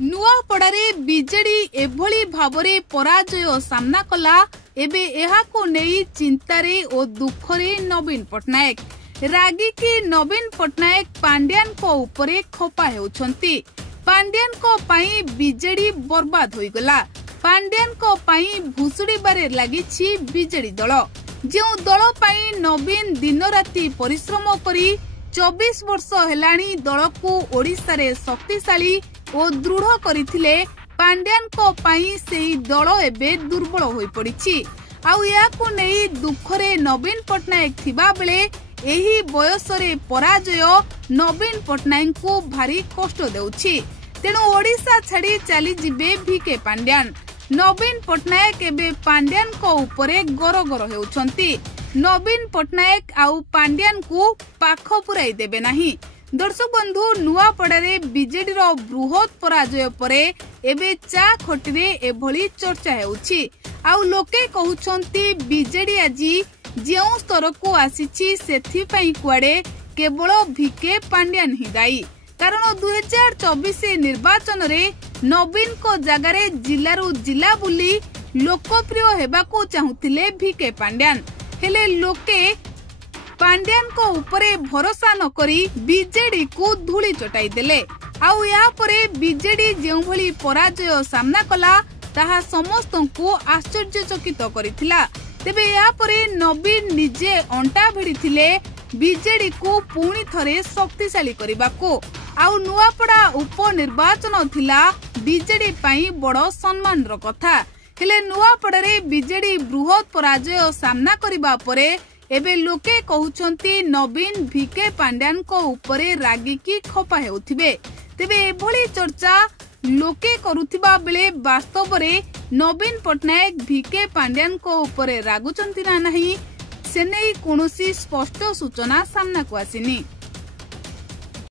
नुआपड़ारे BJD एभली भावरे पराजय सामना कला एबे एहाकु नेई चिंतारे और दुखरे नवीन पटनायक रागिकी नवीन पटनायक पांड्यान को उपरे खपा हेउछंती। पांड्यान को पाई बीजेडी बर्बाद होइगला। पांड्यान को पाई भुसुड़ी बारे लागिछि बीजेडी दल जो दल पाई नवीन दिन राति परिश्रम करी 24 वर्ष हेलाणी दल को ओडिशा रे शक्तिशाली और दृढ़ करथिले। पांड्यान को पाई सेही दल एबे दुर्बल होई पड़िछि। आउ याकु नेई दुखरे नवीन पटनायक थिबा बेले एही बयसरे पराजय नवीन पटनायक को भारी कष्ट देउछि। तेणु ओडिशा छाड़ी चली जिबे भिके पांड्यान। नवीन पटनायक एबे पांड्यान को उपरे गरगर हेउछंती। नवीन पटनायक आउ पांड्यान को पाख पुराई देबे नाही। दर्शक बंधु नुआपड़ारे बीजेडी रो बृहत पराजय परे एबे चा खटिरे एभली चर्चा हेउछि। आउ लोके कहउछंती बीजेडी आजी जेउ स्तर को आसीछि सेथि पई कुआडे केवल भिके पांड्यान ही दायी। कारण 2024 निर्वाचन रे नवीन को जगारे जिल्लारू जिला बुली लोकप्रिय हेबाकू चाहुथिले भिके पांड्यान। हेले लोके पांड्यान को उपरे भरोसा न करी बीजेडी को धूली चटाई देले। आउ या परे बीजेडी जेउ भली पराजय सामना कला ताहा समस्तंकु आश्चर्यचकित करिथिला। तेबे या परे नवीन निजे अंटा भिड़िथिले बीजेडी को पुणी थरे शक्तिशाली करिबाको। आउ नुआपड़ा उपनिर्वाचन थिला बीजेडी पाई बड़ सम्मान रो कथा। हेले नुआपड़ारे बीजेडी बृहत पराजय सामना करिबा परे एबे लोके कहउछंती नवीन भिके पांड्यान को उपरे रागिकी खपा हेउथिबे। तेबे एभली चर्चा लोके करुथिबा बेले वास्तव रे नवीन पटनायक भिके पांड्यान को उपरे रागुचंती ना नाही सेनेई कोनोसी स्पष्ट सूचना सामना को आसिनी।